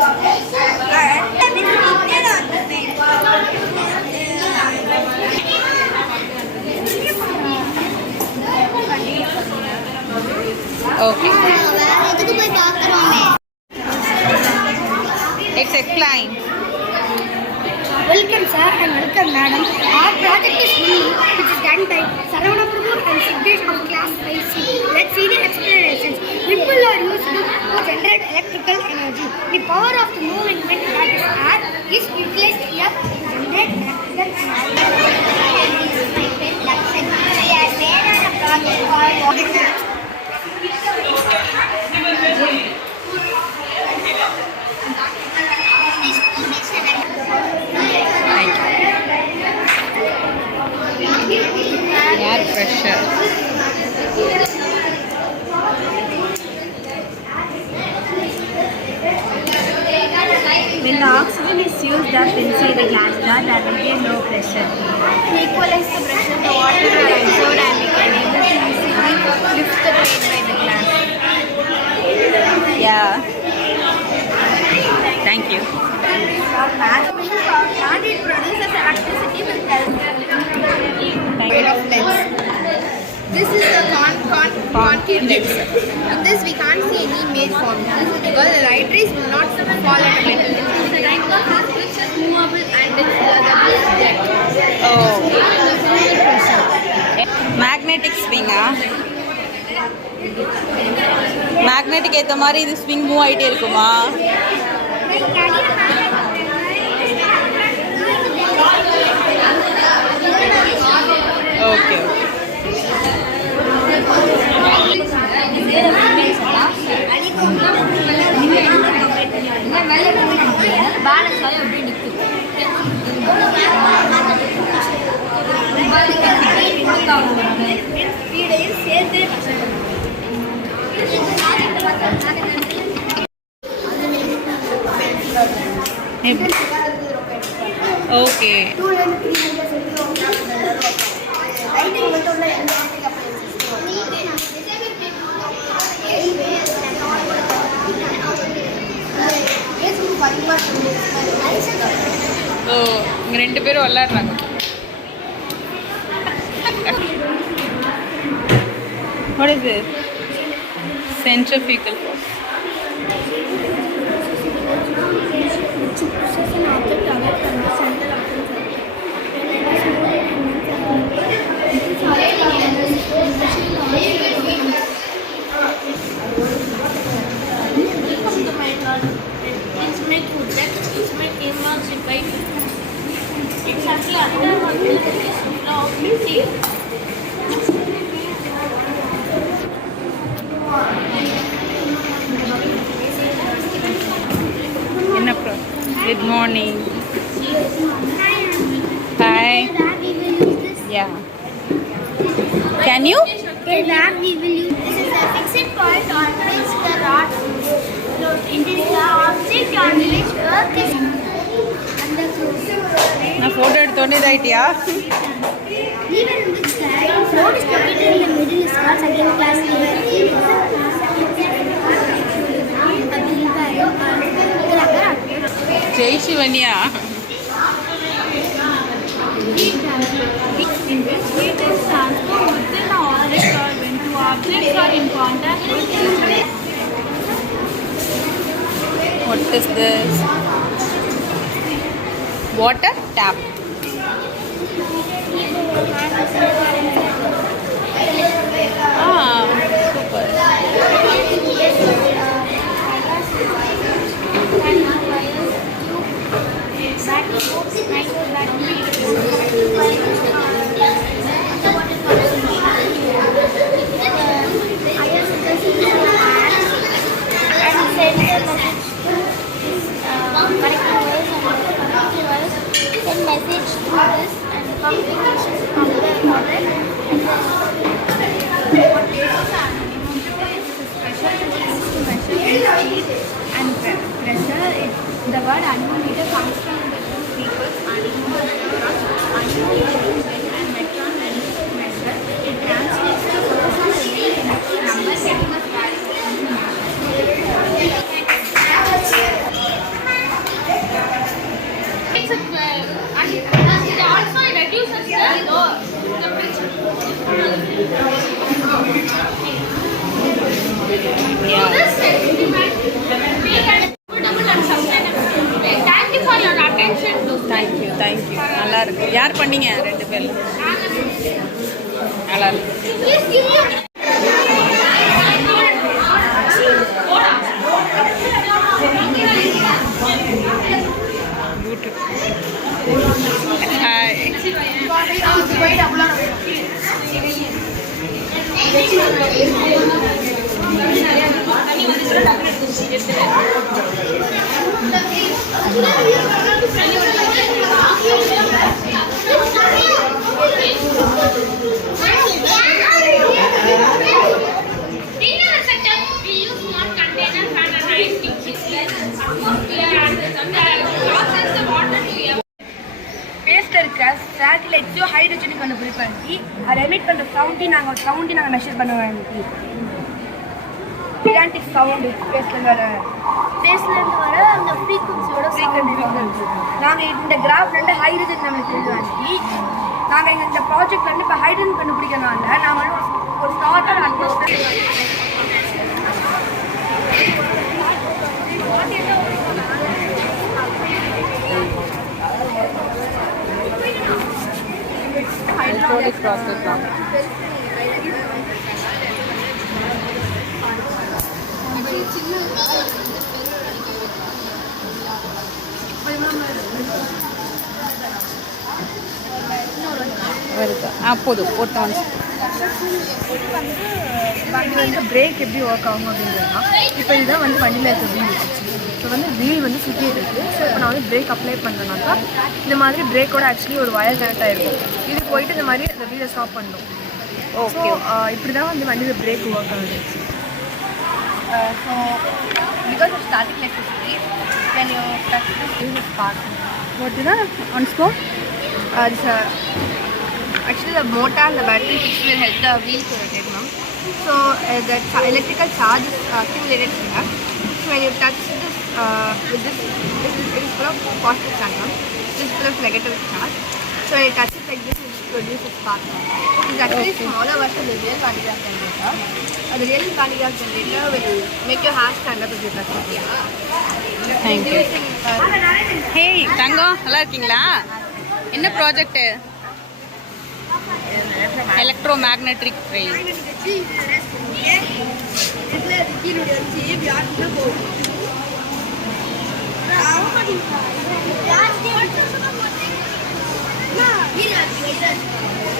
Okay. It's explain. Welcome sir and welcome madam. Our project is new, which is done by Saravana Prabhu and Siddesh of class 5C. Let's see the explanations. Ripple are used to generate electrical energy. The power of the movement that is air is utilized here to generate electrical energy. We are made on a project called Air pressure. When the oxygen is used up inside the gas jar, there will be a low pressure. To equalize the pressure, the water will absorb and we can able to easily lift the plate by the glass. Yeah. Thank you. Plant it produces electricity with help of lens. This is the concave lens. In this we can't see any image formed. This is because the light rays will not fall on the metal. The type of lens which is movable and it's Oh. Magnetic swing. Magnetic ஏத்த மாதிரி இது swing move ஆயிட்டே இருக்குமா? Okay balance ஆகி அப்படியே நிற்கும். சேர்த்து ஓகே. ஓ இங்க ரெண்டு பேரும் விளையாடுறாங்க. What is this? Centrifugal force. Good morning. Hi. Yeah. Can you? Okay, now we will use this is the fixed point on which the rod it is the object on which Earth is under நான் போட்டோ எடுத்தோன்னே இதாயிட்டியா? Even in this side, road is located in the middle is called second class level. Jai Shivanya. in which heat is transferred within an object or when two objects are in contact with each other. What is this? Water tap. Ah, super. And pressure, the word anemometer comes from the two people's anemometer and metron when measure. It translates to force on the weight into a number getting us value. Thank you. நல்லா இருக்கு. யார் பண்ணீங்க? 2 பேர். நல்லா இருக்கு. சேட்டலைட்ஸோ ஹைட்ரஜனுக்கு வந்து ப்ரிப்பேர் பண்ணி அதை எமிட் பண்ணுற சவுண்டையும் நாங்கள் மெஷர் பண்ணுவோம். இதான்டி சவுண்டு ஸ்பேஸ்லேருந்து வர அந்த ஃப்ரீக்வன்சியோட நாங்கள் இந்த கிராஃப்லேருந்து ஹைட்ரஜன் நம்மளுக்கு தெரிஞ்சு நாங்கள் இந்த ப்ராஜெக்ட் வந்து இப்போ ஹைட்ரஜன் கண்டுபிடிக்கிறனால நாங்கள் வந்து ஒரு ஸ்டார்டர் அட்மாஸ்பியர் hydraulic process தான். போதும் ஒருத்தவன் வண்டி வந்து பிரேக் எப்படி ஒர்க் ஆகும் அப்படின்றதுனா இப்போ இதுதான் வந்து வண்டியில் இருக்க வீல். இப்போ வந்து வீல் வந்து சுற்றி இருக்குது. ஸோ இப்போ நான் வந்து பிரேக் அப்ளை பண்ணுறேன்னாக்கா இந்த மாதிரி பிரேக்கோட ஆக்சுவலி ஒரு வயர் கனெக்ட் ஆகிருக்கும். இது போயிட்டு இந்த மாதிரி அந்த வீலை ஸ்டாப் பண்ணணும். ஸோ இப்படி தான் வந்து வண்டியில் பிரேக் ஒர்க் ஆகுது. So because of static electricity can you touch this part what is on score actually the motor and the battery which will help the wheel to rotate, ma'am. So the electrical charge is accumulated here. So when you touch this with this it is full of positive charge, ma'am. This is full of negative charge. So when you touch it like this, it produces spark. It is actually smaller version of the real Van de Graaff generator. The real Van de Graaff generator will make your hair stand up if you touch it. Thank you. Hey தங்கம், நல்லா இருக்கீங்களா? என்ன project? Electromagnetic wave.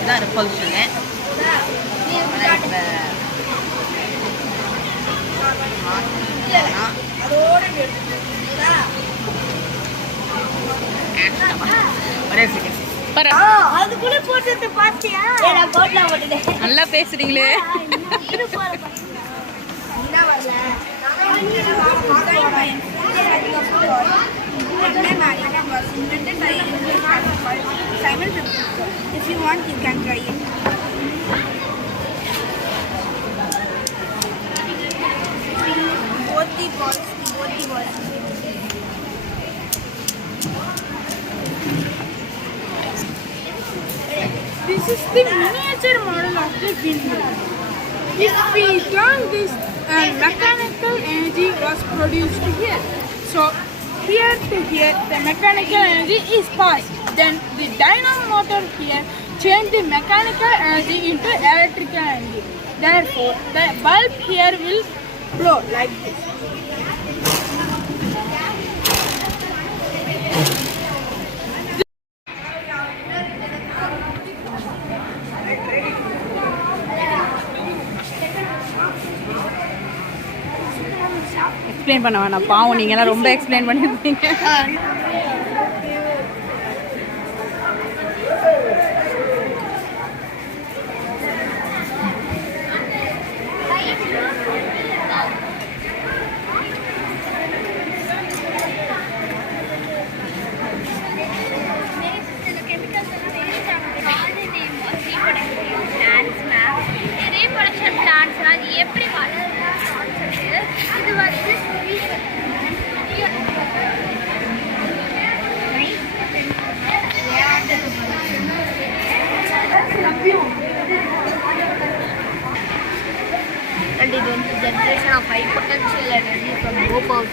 That repulsion, eh? அதுக்குள்ள போட்டது பாத்தியா? நான் போட்ல போட்டுட்டேன். நல்லா பேசுறீங்களே. If you want, you can try it. Both the balls. This is the miniature model of the windmill. If we turn this, mechanical energy was produced here. So here to here, the mechanical energy is passed. Then the dynamo motor here change the mechanical energy into electrical energy. Therefore, the bulb here will blow like this. Explain பண்ண வேணாம், பாவம் நீங்களாம் ரொம்ப எக்ஸ்பிளைன் பண்ணியிருந்தீங்க.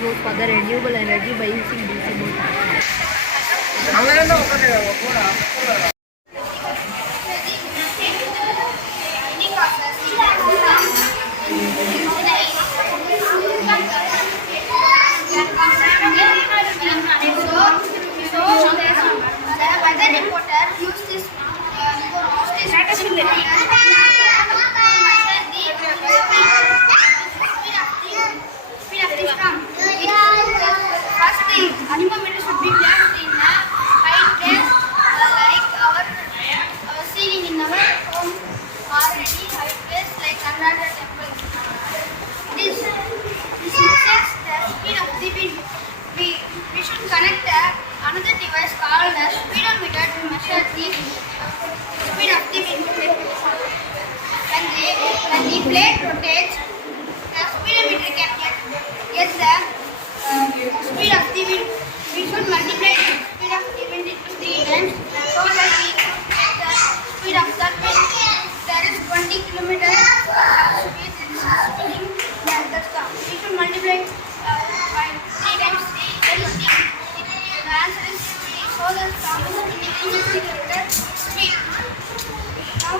goes for the renewable energy by using DC motors. The weather reporter used this speed of the storm. First, the anemometer should be placed in a high place, like our ceiling in our home, or any high place like under the temple. This measures the speed of the wind. We should connect another device called a speedometer to measure the speed of the wind. When the plate rotates, the speedometer can get the speed of the wind. We should multiply the speed of the wind into 3 times so that we get the speed of the wind. There is 20 kilometers speed spinning the storm. We should multiply by 3 times 3. The answer is 3. So the storm is spinning in 60 kilometers speed. Now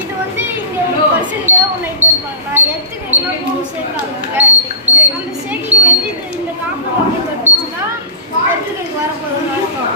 இது வந்து இங்கே ஒரு பர்சன்டாக ஒன்று எடுத்துருப்பாங்க. எடுத்துக்கிட்டீங்கன்னா மூணு சேர்க்காங்க. அந்த சேர்க்கிங் வந்து இந்த காம்பவுண்ட் வந்து வந்துச்சுன்னா எடுத்துக்கிட்டு வரப்போகுதுன்னு அர்த்தம்.